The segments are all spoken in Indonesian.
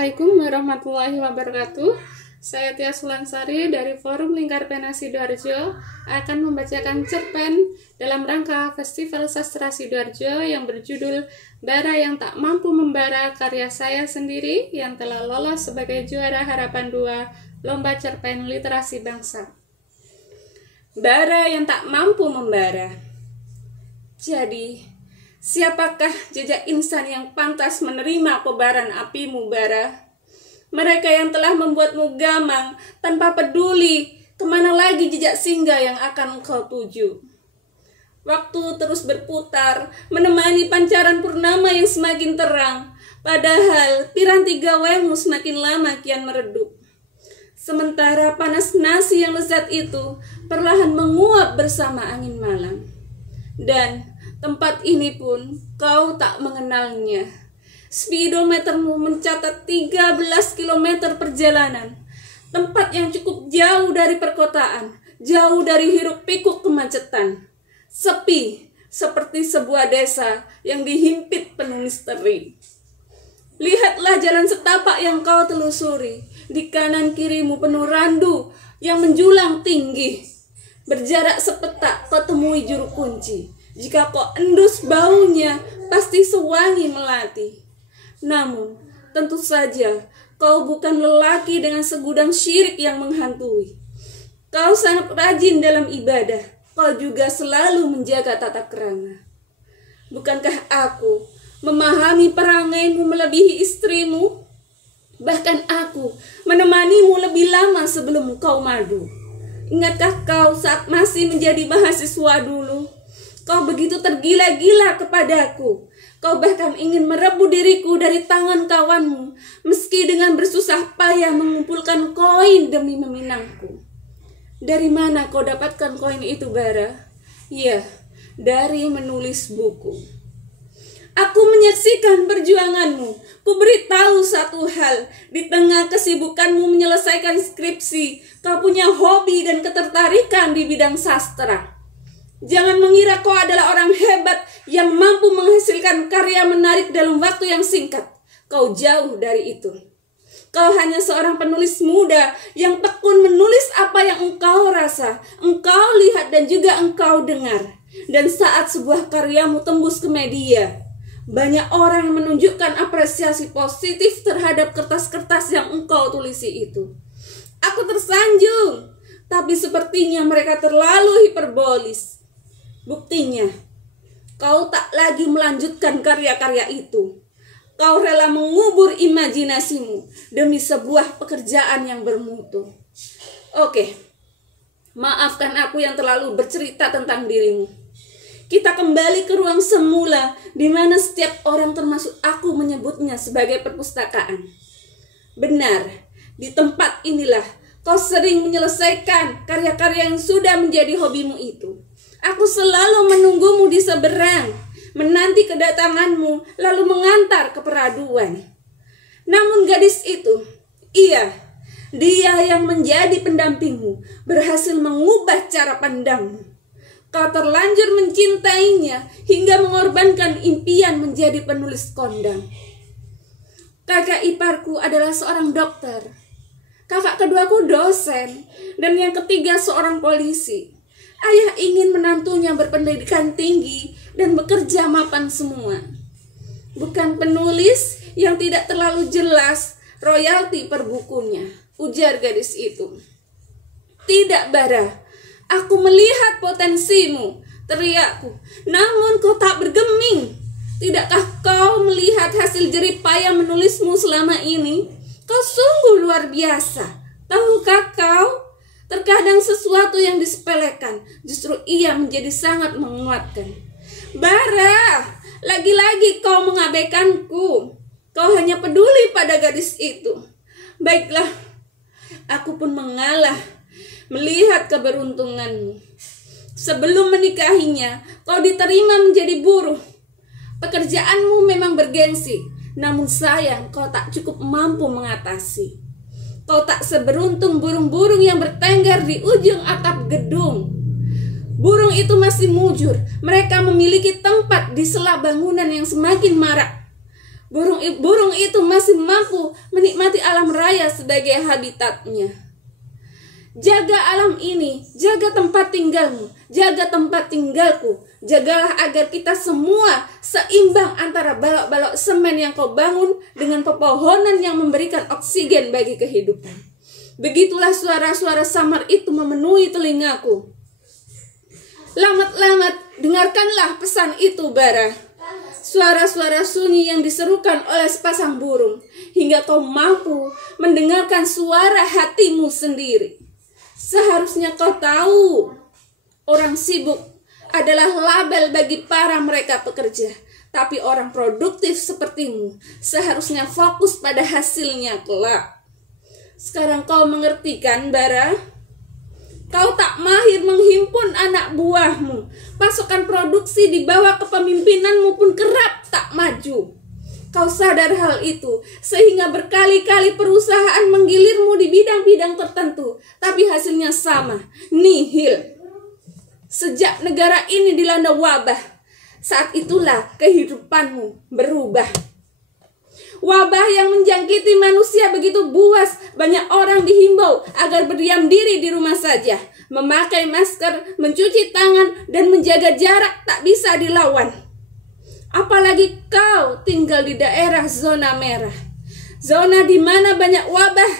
Assalamualaikum warahmatullahi wabarakatuh. Saya Tia Sulansari dari Forum Lingkar Pena Sidoarjo akan membacakan cerpen dalam rangka Festival Sastra Sidoarjo yang berjudul Bara yang Tak Mampu Membara, karya saya sendiri yang telah lolos sebagai juara Harapan 2 Lomba Cerpen Literasi Bangsa. Bara yang tak mampu membara. Jadi, siapakah jejak insan yang pantas menerima kobaran apimu, bara? Mereka yang telah membuatmu gamang tanpa peduli kemana lagi jejak singgah yang akan engkau tuju. Waktu terus berputar, menemani pancaran purnama yang semakin terang, padahal piranti gawemu semakin lama kian meredup. Sementara panas nasi yang lezat itu perlahan menguap bersama angin malam. Dan tempat ini pun kau tak mengenalnya. Speedometermu mencatat 13 km perjalanan. Tempat yang cukup jauh dari perkotaan, jauh dari hiruk pikuk kemacetan. Sepi, seperti sebuah desa yang dihimpit penuh misteri. Lihatlah jalan setapak yang kau telusuri. Di kanan kirimu penuh randu yang menjulang tinggi. Berjarak sepetak kau temui juru kunci. Jika kau endus baunya, pasti sewangi melati. Namun, tentu saja kau bukan lelaki dengan segudang syirik yang menghantui. Kau sangat rajin dalam ibadah. Kau juga selalu menjaga tata krama. Bukankah aku memahami perangaimu melebihi istrimu? Bahkan aku menemanimu lebih lama sebelum kau madu. Ingatkah kau saat masih menjadi mahasiswa dulu? Kau begitu tergila-gila kepadaku. Kau bahkan ingin merebut diriku dari tangan kawanmu, meski dengan bersusah payah mengumpulkan koin demi meminangku. Dari mana kau dapatkan koin itu, bara? Ya, dari menulis buku. Aku menyaksikan perjuanganmu. Ku beritahu satu hal, di tengah kesibukanmu menyelesaikan skripsi, kau punya hobi dan ketertarikan di bidang sastra. Jangan mengira kau adalah orang hebat yang mampu menghasilkan karya menarik dalam waktu yang singkat. Kau jauh dari itu. Kau hanya seorang penulis muda yang tekun menulis apa yang engkau rasa, engkau lihat dan juga engkau dengar. Dan saat sebuah karyamu tembus ke media, banyak orang yang menunjukkan apresiasi positif terhadap kertas-kertas yang engkau tulisi itu. Aku tersanjung, tapi sepertinya mereka terlalu hiperbolis. Buktinya, kau tak lagi melanjutkan karya-karya itu. Kau rela mengubur imajinasimu demi sebuah pekerjaan yang bermutu. Oke, maafkan aku yang terlalu bercerita tentang dirimu. Kita kembali ke ruang semula, di mana setiap orang termasuk aku menyebutnya sebagai perpustakaan. Benar, di tempat inilah kau sering menyelesaikan karya-karya yang sudah menjadi hobimu itu. Aku selalu menunggumu di seberang, menanti kedatanganmu, lalu mengantar ke peraduan. Namun gadis itu, dia yang menjadi pendampingmu, berhasil mengubah cara pandangmu. Kau terlanjur mencintainya hingga mengorbankan impian menjadi penulis kondang. Kakak iparku adalah seorang dokter. Kakak keduaku dosen. Dan yang ketiga seorang polisi. Ayah ingin menantunya berpendidikan tinggi dan bekerja mapan semua. Bukan penulis yang tidak terlalu jelas royalti per bukunya, ujar gadis itu. Tidak, bara. Aku melihat potensimu, teriakku. Namun kau tak bergeming. Tidakkah kau melihat hasil jerih payah menulismu selama ini? Kau sungguh luar biasa. Tahukah kau? Terkadang sesuatu yang disepelekan justru ia menjadi sangat menguatkan. Bara, lagi-lagi kau mengabaikanku. Kau hanya peduli pada gadis itu. Baiklah, aku pun mengalah melihat keberuntunganmu. Sebelum menikahinya, kau diterima menjadi buruh. Pekerjaanmu memang bergengsi, namun sayang kau tak cukup mampu mengatasi. Kau tak seberuntung burung-burung yang bertengger di ujung atap gedung. Burung itu masih mujur. Mereka memiliki tempat di sela bangunan yang semakin marak. Burung itu masih mampu menikmati alam raya sebagai habitatnya. Jaga alam ini, jaga tempat tinggalmu, jaga tempat tinggalku. Jagalah agar kita semua seimbang antara balok-balok semen yang kau bangun dengan pepohonan yang memberikan oksigen bagi kehidupan. Begitulah suara-suara samar itu memenuhi telingaku. Lamat-lamat, dengarkanlah pesan itu, Bara. Suara-suara sunyi yang diserukan oleh sepasang burung, hingga kau mampu mendengarkan suara hatimu sendiri. Seharusnya kau tahu, orang sibuk adalah label bagi para mereka pekerja. Tapi orang produktif sepertimu seharusnya fokus pada hasilnya kelak. Sekarang kau mengerti kan, Bara? Kau tak mahir menghimpun anak buahmu. Pasokan produksi di bawah kepemimpinanmu pun kerap tak maju. Kau sadar hal itu, sehingga berkali-kali perusahaan menggilirmu di bidang-bidang tertentu, tapi hasilnya sama, nihil. Sejak negara ini dilanda wabah, saat itulah kehidupanmu berubah. Wabah yang menjangkiti manusia begitu buas, banyak orang dihimbau agar berdiam diri di rumah saja. Memakai masker, mencuci tangan, dan menjaga jarak tak bisa dilawan. Apalagi kau tinggal di daerah zona merah, zona di mana banyak wabah,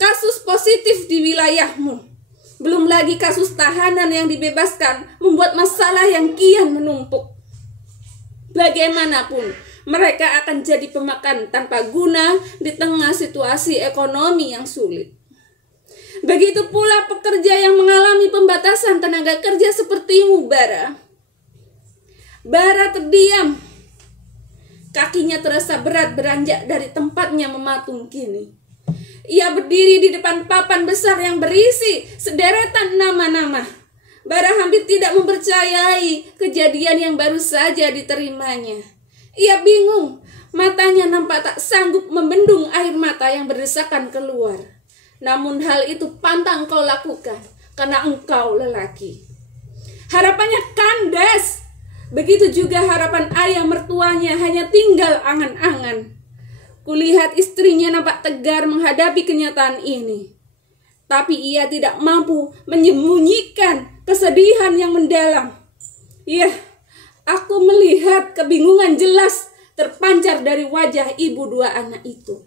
kasus positif di wilayahmu. Belum lagi kasus tahanan yang dibebaskan membuat masalah yang kian menumpuk. Bagaimanapun, mereka akan jadi pemakan tanpa guna di tengah situasi ekonomi yang sulit. Begitu pula pekerja yang mengalami pembatasan tenaga kerja sepertimu, Bara. Bara terdiam. Kakinya terasa berat beranjak dari tempatnya mematung kini. Ia berdiri di depan papan besar yang berisi sederetan nama-nama. Bara hampir tidak mempercayai kejadian yang baru saja diterimanya. Ia bingung, matanya nampak tak sanggup membendung air mata yang berdesakan keluar. Namun hal itu pantang kau lakukan, karena engkau lelaki. Harapannya kandas. Begitu juga harapan ayah mertuanya hanya tinggal angan-angan. Kulihat istrinya nampak tegar menghadapi kenyataan ini. Tapi ia tidak mampu menyembunyikan kesedihan yang mendalam. Iya, aku melihat kebingungan jelas terpancar dari wajah ibu dua anak itu.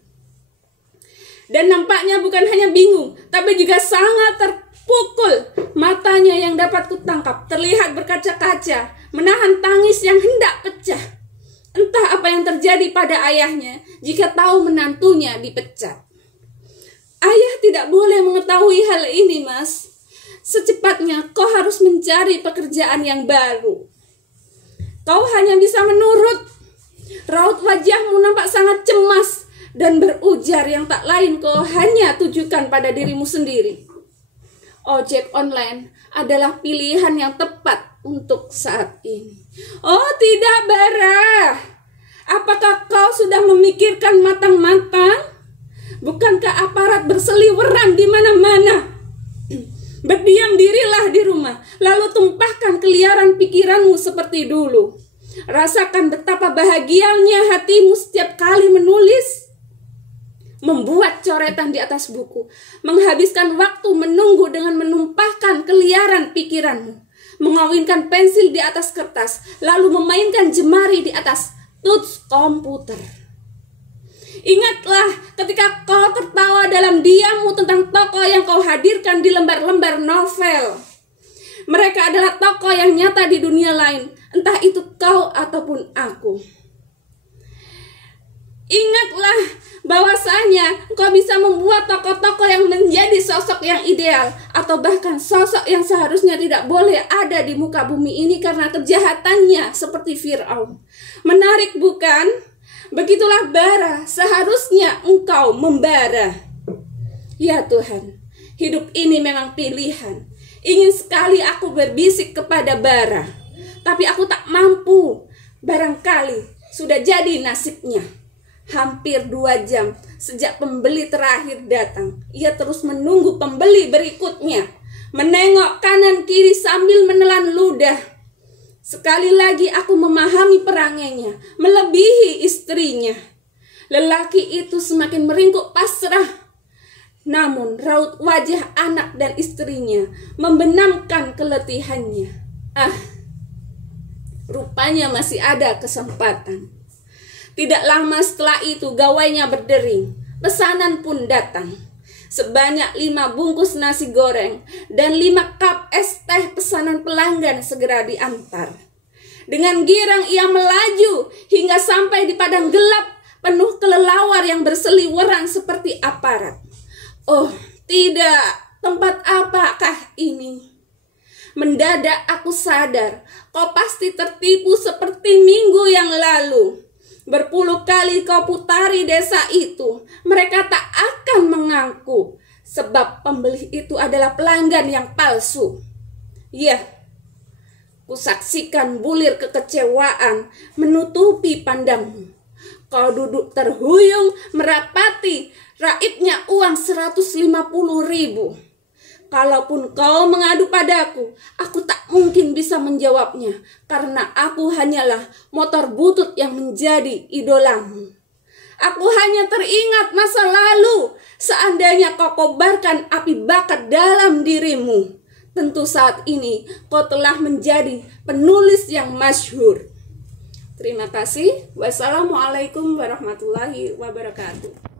Dan nampaknya bukan hanya bingung, tapi juga sangat terpukul. Matanya yang dapat kutangkap terlihat berkaca-kaca, menahan tangis yang hendak pecah. Entah apa yang terjadi pada ayahnya jika tahu menantunya dipecat. Ayah tidak boleh mengetahui hal ini, Mas. Secepatnya kau harus mencari pekerjaan yang baru. Kau hanya bisa menurut. Raut wajahmu nampak sangat cemas dan berujar yang tak lain kau hanya tujukan pada dirimu sendiri. Ojek online adalah pilihan yang tepat untuk saat ini. Oh tidak, Bara. Apakah kau sudah memikirkan matang-matang? Bukankah aparat berseliweran di mana-mana? Berdiam dirilah di rumah, lalu tumpahkan keliaran pikiranmu seperti dulu. Rasakan betapa bahagianya hatimu setiap kali menulis, membuat coretan di atas buku, menghabiskan waktu menunggu dengan menumpahkan keliaran pikiranmu, mengawinkan pensil di atas kertas, lalu memainkan jemari di atas touch komputer. Ingatlah ketika kau tertawa dalam diammu tentang tokoh yang kau hadirkan di lembar-lembar novel. Mereka adalah tokoh yang nyata di dunia lain, entah itu kau ataupun aku. Ingatlah bahwasanya kau bisa membuat tokoh-tokoh yang menjadi sosok yang ideal, atau bahkan sosok yang seharusnya tidak boleh ada di muka bumi ini karena kejahatannya seperti Fir'aun. Menarik bukan? Begitulah Bara, seharusnya engkau membara. Ya Tuhan, hidup ini memang pilihan. Ingin sekali aku berbisik kepada Bara, tapi aku tak mampu. Barangkali sudah jadi nasibnya. Hampir 2 jam sejak pembeli terakhir datang, ia terus menunggu pembeli berikutnya, menengok kanan kiri sambil menelan ludah. Sekali lagi aku memahami perangainya, melebihi istrinya. Lelaki itu semakin meringkuk pasrah. Namun raut wajah anak dan istrinya membenamkan keletihannya. Rupanya masih ada kesempatan. Tidak lama setelah itu gawainya berdering. Pesanan pun datang. Sebanyak 5 bungkus nasi goreng dan 5 cup es teh pesanan pelanggan segera diantar. Dengan girang ia melaju hingga sampai di padang gelap penuh kelelawar yang berseliweran seperti aparat. Oh tidak, tempat apakah ini? Mendadak aku sadar, kau pasti tertipu seperti minggu yang lalu. Berpuluh kali kau putari desa itu, mereka tak akan mengaku, sebab pembeli itu adalah pelanggan yang palsu. Ya, kusaksikan bulir kekecewaan menutupi pandangmu. Kau duduk terhuyung merapati raibnya uang 150.000. Kalaupun kau mengadu padaku, aku tak mungkin bisa menjawabnya, karena aku hanyalah motor butut yang menjadi idolamu. Aku hanya teringat masa lalu, seandainya kau kobarkan api bakat dalam dirimu. Tentu saat ini kau telah menjadi penulis yang masyhur. Terima kasih. Wassalamualaikum warahmatullahi wabarakatuh.